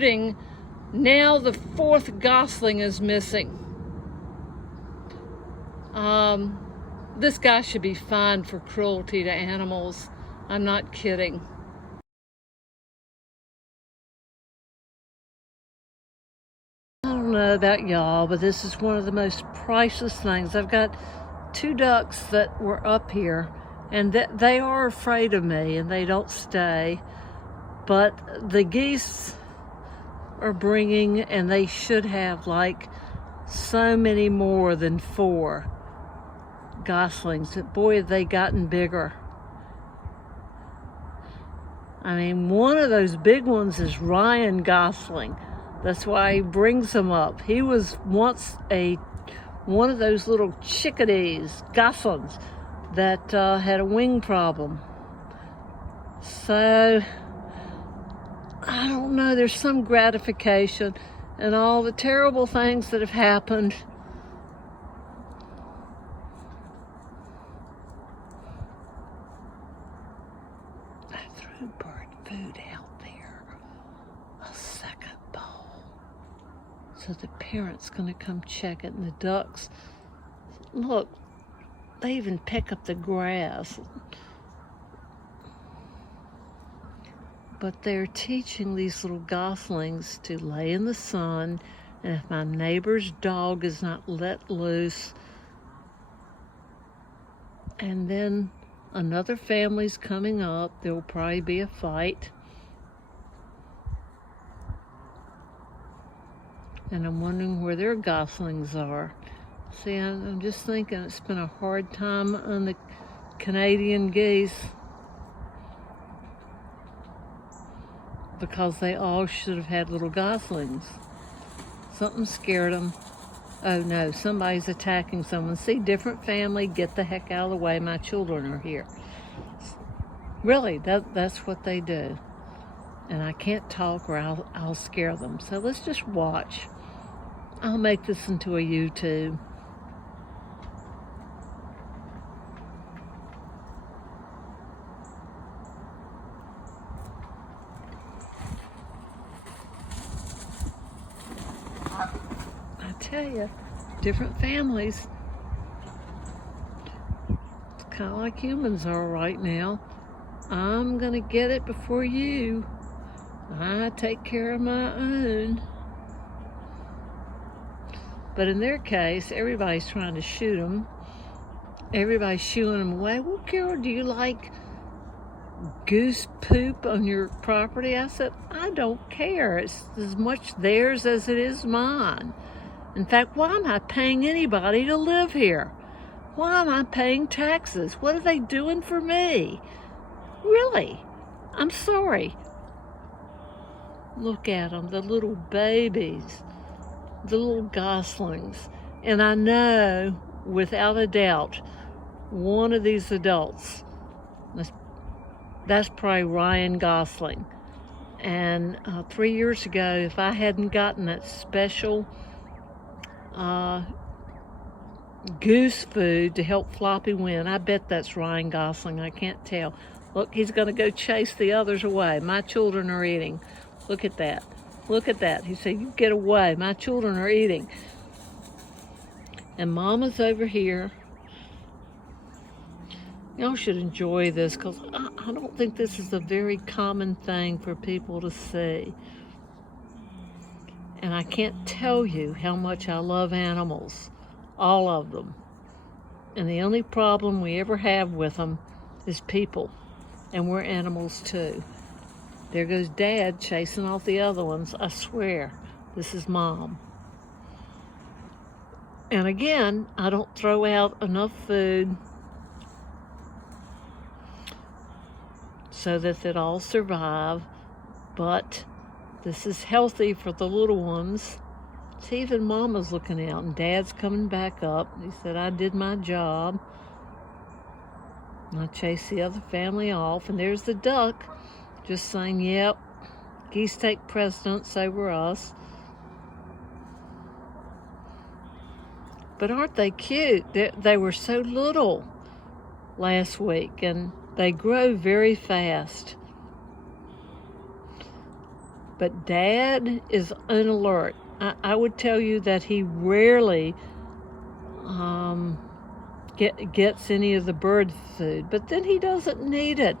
shooting. Now the fourth gosling is missing. This guy should be fined for cruelty to animals. I'm not kidding. I don't know about y'all, but this is one of the most priceless things. I've got 2 ducks that were up here, and they are afraid of me and they don't stay. But the geese are bringing, and they should have like so many more than 4 goslings. Boy, have they gotten bigger. I mean, one of those big ones is Ryan Gosling. That's why he brings them up. He was once one of those little chickadees, goslings, that had a wing problem. So, I don't know, there's some gratification in all the terrible things that have happened. I threw bird food out there, a second bowl. So the parent's gonna come check it, and the ducks, look, they even pick up the grass. But they're teaching these little goslings to lay in the sun, and if my neighbor's dog is not let loose, and then another family's coming up, there will probably be a fight. And I'm wondering where their goslings are. See, I'm just thinking it's been a hard time on the Canadian geese, because they all should have had little goslings. Something scared them. Oh no, somebody's attacking someone. See, different family, get the heck out of the way, my children are here. Really, that's what they do. And I can't talk or I'll scare them. So let's just watch. I'll make this into a YouTube. I tell you, different families. It's kind of like humans are right now. I'm gonna get it before you. I take care of my own. But in their case, everybody's trying to shoot them. Everybody's shooing them away. Well, Carol, do you like goose poop on your property? I said, I don't care. It's as much theirs as it is mine. In fact, why am I paying anybody to live here? Why am I paying taxes? What are they doing for me? Really? I'm sorry. Look at them, the little babies, the little goslings. And I know, without a doubt, one of these adults, that's probably Ryan Gosling. And 3 years ago, if I hadn't gotten that special goose food to help Floppy win, I bet that's Ryan Gosling. I can't tell. Look, he's going to go chase the others away. My children are eating. Look at that. Look at that. He said, you get away. My children are eating. And Mama's over here. Y'all should enjoy this, because I don't think this is a very common thing for people to see. And I can't tell you how much I love animals. All of them. And the only problem we ever have with them is people. And we're animals too. There goes Dad chasing off the other ones. I swear, this is Mom. And again, I don't throw out enough food so that they'd all survive, but this is healthy for the little ones. See, even Mama's looking out, and Dad's coming back up. He said, I did my job. And I chased the other family off, and there's the duck, just saying, yep, geese take precedence over us. But aren't they cute? They were so little last week, and they grow very fast. But Dad is on alert. I would tell you that he rarely gets any of the bird food, but then he doesn't need it.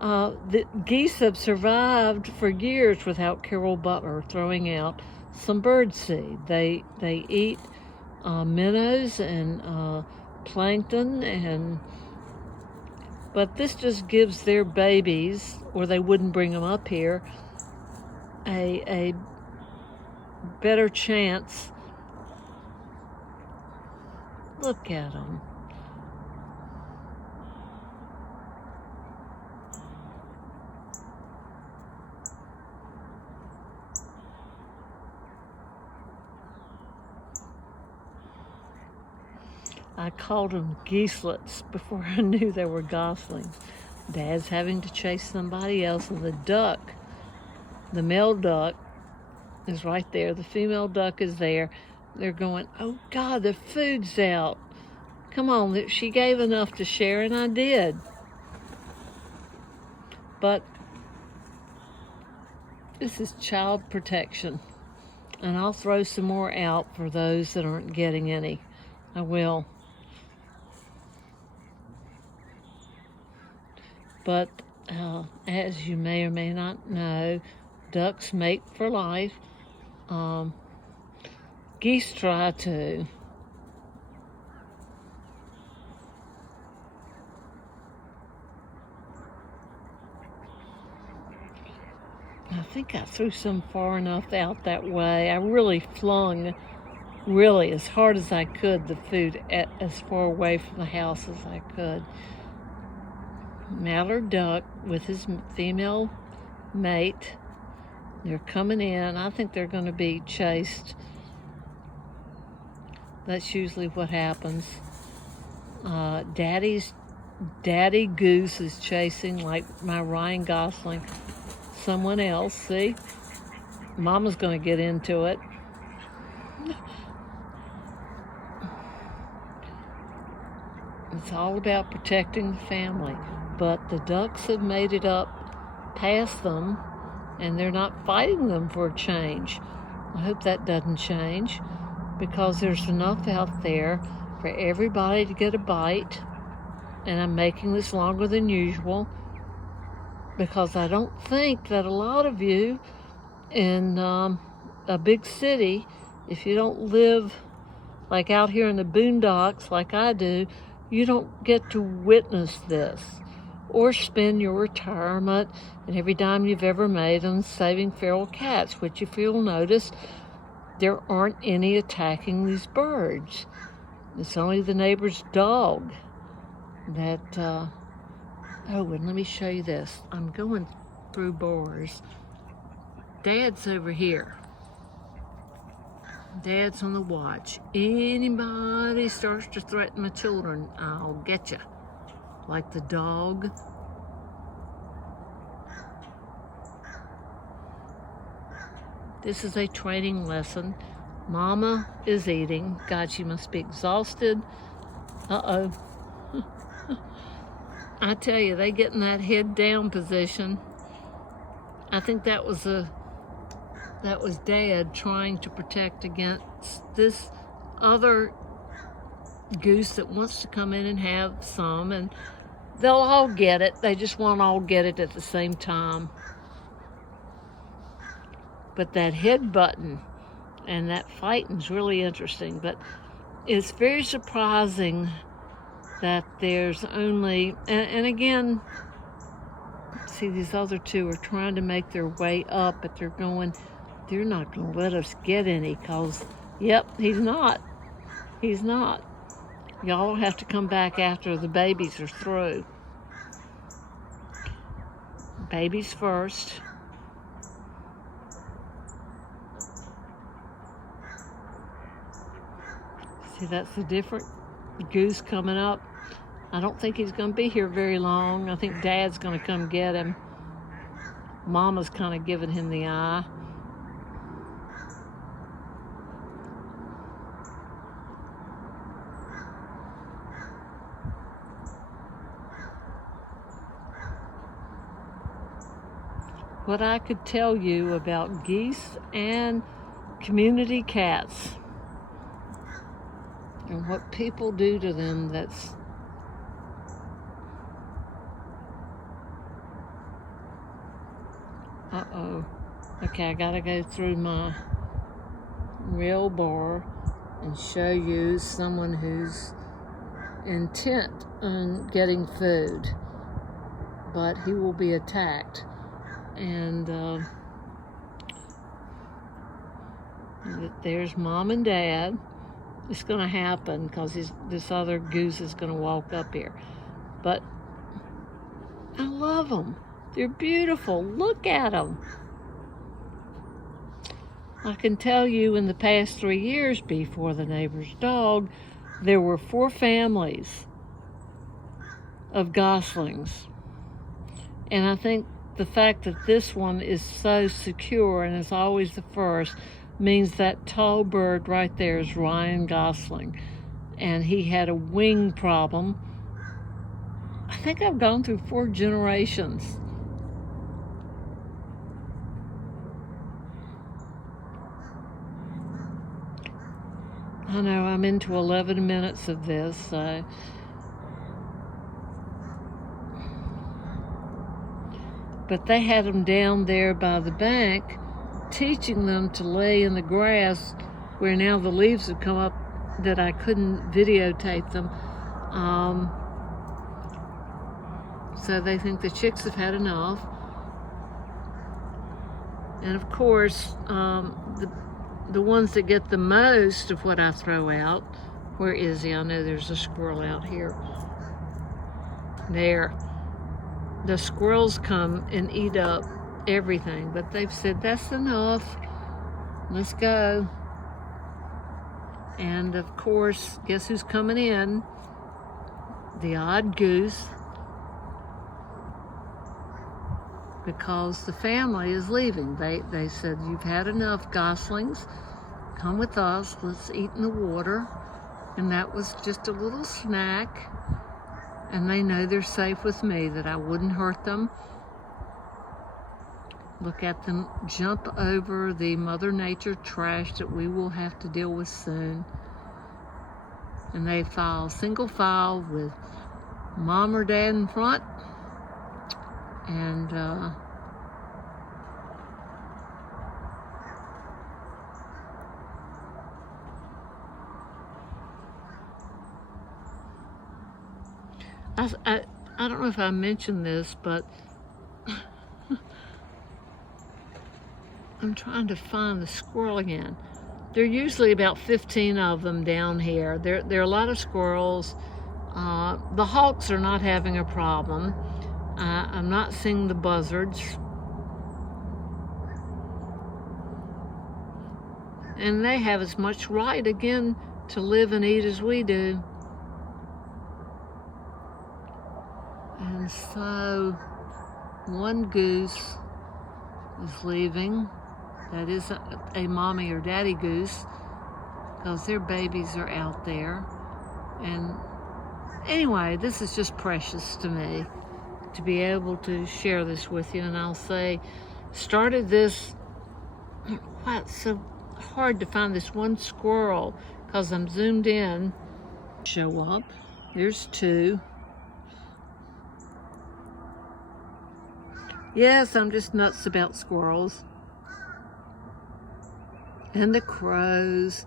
The geese have survived for years without Carol Butler throwing out some bird seed. They eat minnows and plankton, but this just gives their babies, or they wouldn't bring them up here, a better chance. Look at them. I called them geeselets before I knew they were goslings. Dad's having to chase somebody else, and the duck, the male duck, is right there. The female duck is there. They're going, oh God, the food's out. Come on, she gave enough to share, and I did. But this is child protection, and I'll throw some more out for those that aren't getting any. I will. But as you may or may not know, ducks mate for life. Geese try to. I think I threw some far enough out that way. I really flung, as hard as I could, the food as far away from the house as I could. Mallard duck with his female mate. They're coming in. I think they're going to be chased. That's usually what happens. Daddy goose is chasing, like my Ryan Gosling, someone else. See? Mama's going to get into it. It's all about protecting the family. But the ducks have made it up past them, and they're not fighting them for a change. I hope that doesn't change, because there's enough out there for everybody to get a bite. And I'm making this longer than usual because I don't think that a lot of you in a big city, if you don't live like out here in the boondocks like I do, you don't get to witness this or spend your retirement and every dime you've ever made on saving feral cats, which if you'll notice, there aren't any attacking these birds. It's only the neighbor's dog that, oh, and let me show you this. I'm going through bars. Dad's over here. Dad's on the watch. Anybody starts to threaten my children, I'll get you. Like the dog. This is a training lesson. Mama is eating. God, she must be exhausted. Uh-oh. I tell you, they get in that head down position. I think that was Dad trying to protect against this other goose that wants to come in and have some, and they'll all get it. They just won't all get it at the same time. But that head button and that fighting's really interesting. But it's very surprising that there's only, and again, see, these other two are trying to make their way up, but they're not going to let us get any, because, yep, he's not. Y'all will have to come back after the babies are through. Babies first. See, that's a different goose coming up. I don't think he's going to be here very long. I think Dad's going to come get him. Mama's kind of giving him the eye. what I could tell you about geese and community cats and what people do to them that's okay, I gotta go through my rail bar and show you someone who's intent on getting food, but he will be attacked. And there's mom and dad. It's gonna happen because this other goose is gonna walk up here. But I love them. They're beautiful. Look at them. I can tell you in the past 3 years before the neighbor's dog, there were 4 families of goslings. And I think the fact that this one is so secure and is always the first means that tall bird right there is Ryan Gosling. And he had a wing problem. I think I've gone through 4 generations. I know I'm into 11 minutes of this, so. But they had them down there by the bank, teaching them to lay in the grass where now the leaves have come up that I couldn't videotape them. So they think the chicks have had enough. And of course, the ones that get the most of what I throw out, where is he? I know there's a squirrel out here. There. The squirrels come and eat up everything, but they've said, that's enough. Let's go. And of course, guess who's coming in? The odd goose. Because the family is leaving. They said, you've had enough, goslings. Come with us. Let's eat in the water. And that was just a little snack. And they know they're safe with me, that I wouldn't hurt them. Look at them jump over the Mother Nature trash that we will have to deal with soon. And they file single file with mom or dad in front. And I don't know if I mentioned this, but I'm trying to find the squirrel again. There are usually about 15 of them down here. There are a lot of squirrels. The hawks are not having a problem. I'm not seeing the buzzards. And they have as much right, again, to live and eat as we do. And so, one goose is leaving. That is a mommy or daddy goose, because their babies are out there. And anyway, this is just precious to me to be able to share this with you. And I'll say, started this, wow, it's so hard to find this one squirrel because I'm zoomed in. Show up. There's 2. Yes, I'm just nuts about squirrels. And the crows.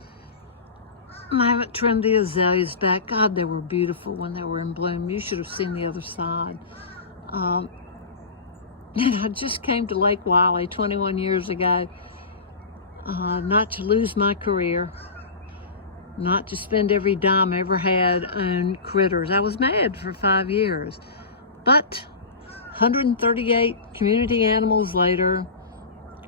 I haven't trimmed the azaleas back. God, they were beautiful when they were in bloom. You should have seen the other side. And I just came to Lake Wiley 21 years ago, not to lose my career, not to spend every dime I ever had on critters. I was mad for 5 years, but 138 community animals later,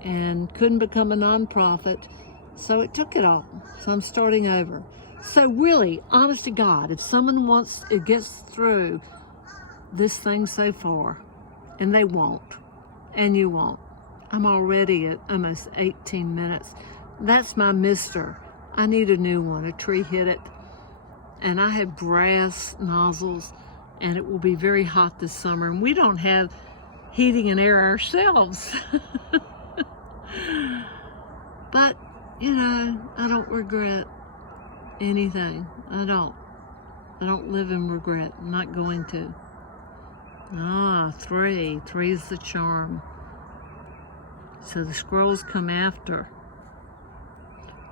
and couldn't become a nonprofit, so it took it all. So I'm starting over. So really, honest to God, if someone gets through this thing so far, and they won't, and you won't. I'm already at almost 18 minutes. That's my mister. I need a new one. A tree hit it. And I have brass nozzles, and it will be very hot this summer. And we don't have heating and air ourselves. But, you know, I don't regret anything. I don't live in regret. I'm not going to. Ah, 3. 3 is the charm. So the squirrels come after.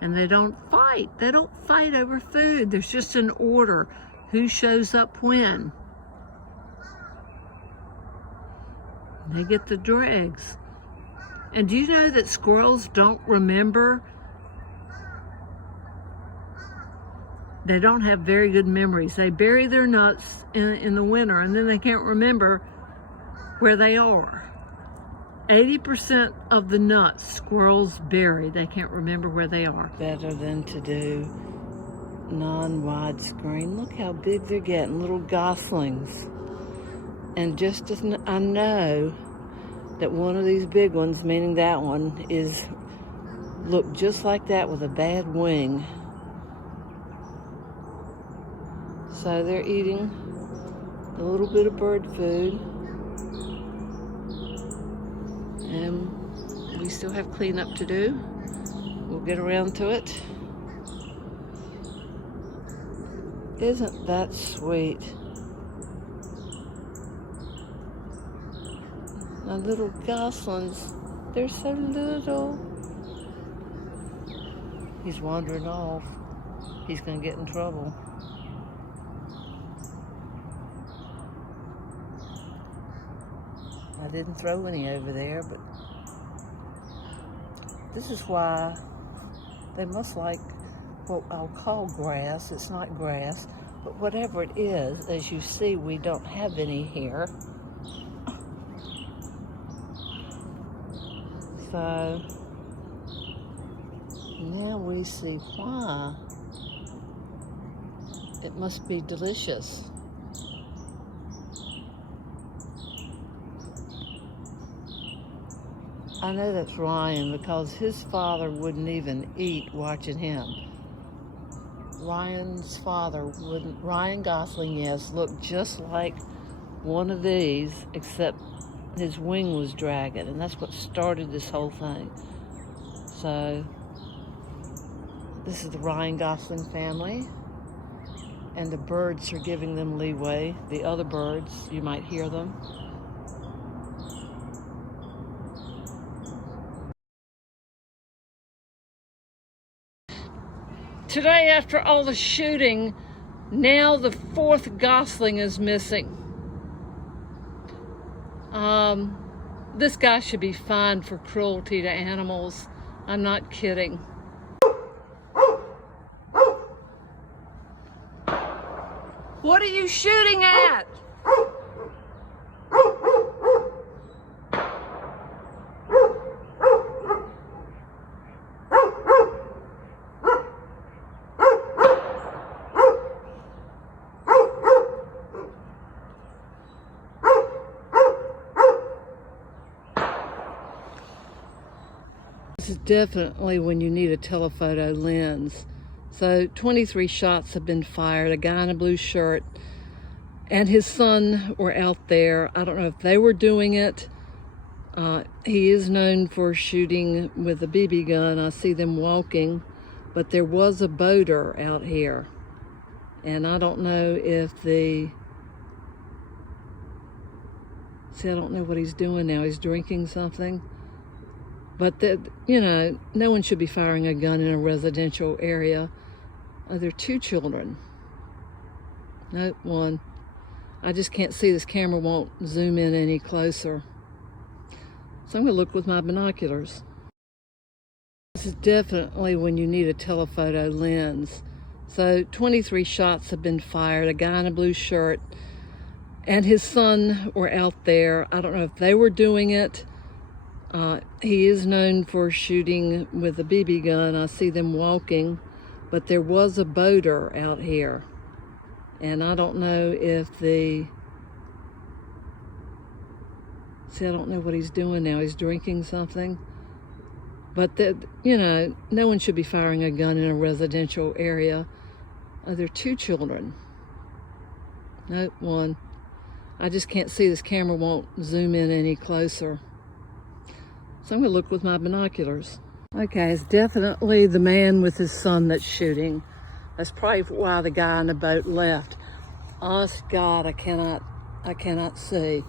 And they don't fight. They don't fight over food. There's just an order. Who shows up when? They get the dregs. And do you know that squirrels don't remember? They don't have very good memories. They bury their nuts in the winter, and then they can't remember where they are. 80% of the nuts squirrels bury. They can't remember where they are. Better than to do non-widescreen. Look how big they're getting, little goslings. And just as I know that one of these big ones, meaning that one, look just like that with a bad wing. So they're eating a little bit of bird food. And we still have cleanup to do. We'll get around to it. Isn't that sweet? My little goslings, they're so little. He's wandering off. He's gonna get in trouble. I didn't throw any over there, but this is why they must like what I'll call grass. It's not grass, but whatever it is, as you see, we don't have any here. So now we see why. It must be delicious. I know that's Ryan because his father wouldn't even eat watching him. Ryan's father wouldn't. Ryan Gosling, yes, looked just like one of these, except his wing was dragging, and that's what started this whole thing. So this is the Ryan Gosling family, and the birds are giving them leeway. The other birds, you might hear them. Today, after all the shooting, now the 4th gosling is missing. This guy should be fined for cruelty to animals. I'm not kidding. What are you shooting at? This is definitely when you need a telephoto lens. So 23 shots have been fired. A guy in a blue shirt and his son were out there. I don't know if they were doing it. He is known for shooting with a BB gun. I see them walking, but there was a boater out here. And I don't know if see, I don't know what he's doing now. He's drinking something. But, you know, no one should be firing a gun in a residential area. There are 2 children. No, 1. I just can't see. This camera won't zoom in any closer. So I'm going to look with my binoculars. This is definitely when you need a telephoto lens. So 23 shots have been fired. A guy in a blue shirt and his son were out there. I don't know if they were doing it. He is known for shooting with a BB gun. I see them walking, but there was a boater out here. And I don't know if see, I don't know what he's doing now. He's drinking something. But, you know, no one should be firing a gun in a residential area. There are 2 children. No, 1. I just can't see. This camera won't zoom in any closer. So I'm gonna look with my binoculars. Okay, it's definitely the man with his son that's shooting. That's probably why the guy in the boat left. Honest to God, I cannot see.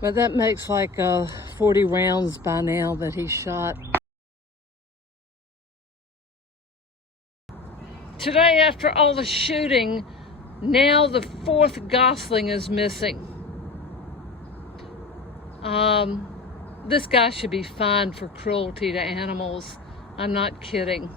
But that makes like 40 rounds by now that he shot. Today, after all the shooting, now the 4th gosling is missing. This guy should be fined for cruelty to animals. I'm not kidding.